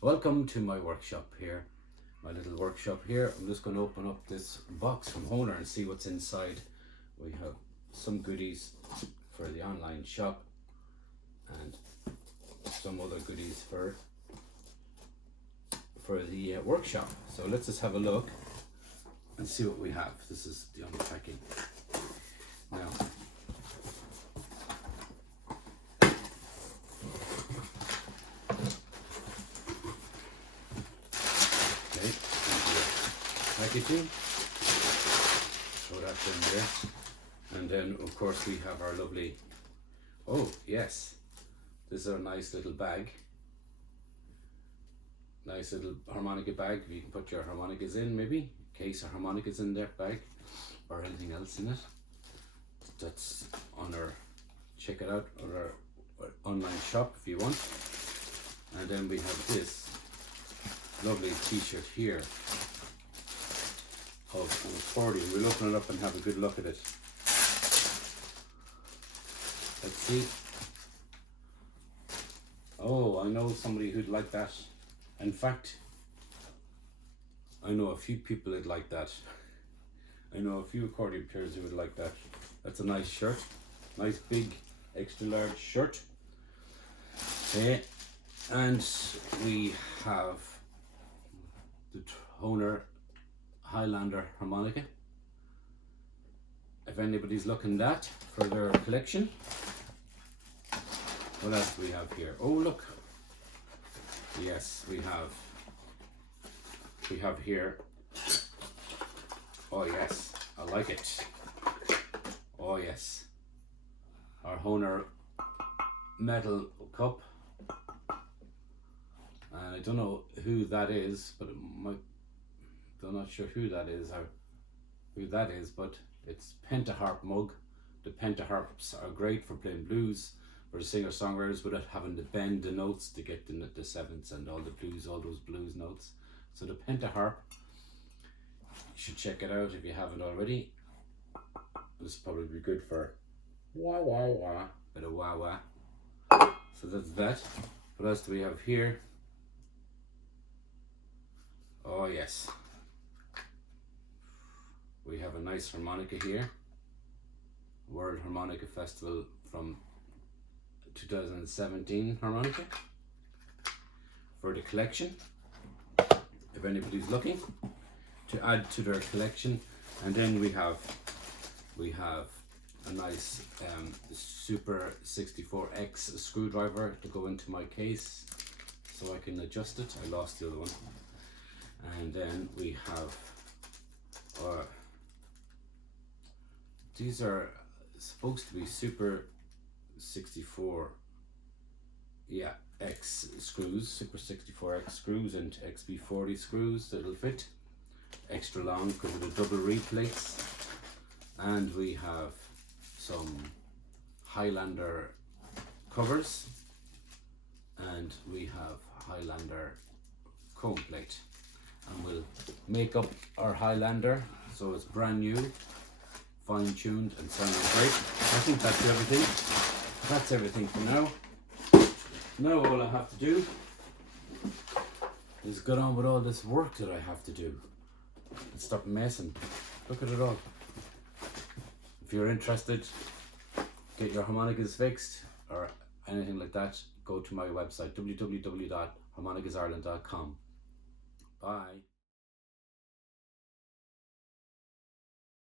Welcome to my workshop here, my little workshop here. I'm just going to open up this box from Hohner and see what's inside. We have some goodies for the online shop and some other goodies for the workshop. So let's just have a look and see what we have. This is the unpacking. Now, okay, packaging. Throw that in there. And then of course we have our lovely, oh yes, this is our nice little bag. Nice little harmonica bag. You can put your harmonicas in, maybe case of harmonicas in that bag or anything else in it. That's on our, check it out on our online shop if you want. And then we have this lovely t-shirt here of an accordion. We'll open it up and have a good look at it. Let's see. Oh, I know somebody who'd like that. In fact, I know a few people that like that. I know a few accordion players who would like that. That's a nice shirt. Nice big extra large shirt. Okay. And we have the Hohner Highlander harmonica. If anybody's looking that for their collection. What else do we have here? Oh look. Yes, we have here. Oh yes, I like it. Oh yes. Our Hohner metal cup. And I don't know who that is, but it might, I'm not sure who that is or who that is, but it's Penta Harp Mug. The Penta Harps are great for playing blues, for the singer-songwriters without having to bend the notes to get the sevenths and all the blues, all those blues notes. So the Penta Harp, you should check it out if you haven't already. This will probably be good for wah wah wah, bit of wah wah. So that's that. What else do we have here? Oh yes. We have a nice harmonica here. World Harmonica Festival from 2017 harmonica for the collection, if anybody's looking to add to their collection. And then we have a nice Super 64X screwdriver to go into my case so I can adjust it. I lost the other one. And then we have these are supposed to be Super 64 X screws, Super 64X screws and XB40 screws that'll fit extra long because of the double reed plates. And we have some Highlander covers and we have Highlander comb plate, and we'll make up our Highlander so it's brand new, fine-tuned and sounding great. I think that's everything. That's everything for now. Now all I have to do is get on with all this work that I have to do and stop messing. Look at it all. If you're interested, get your harmonicas fixed or anything like that, go to my website www.harmonicasireland.com. Bye.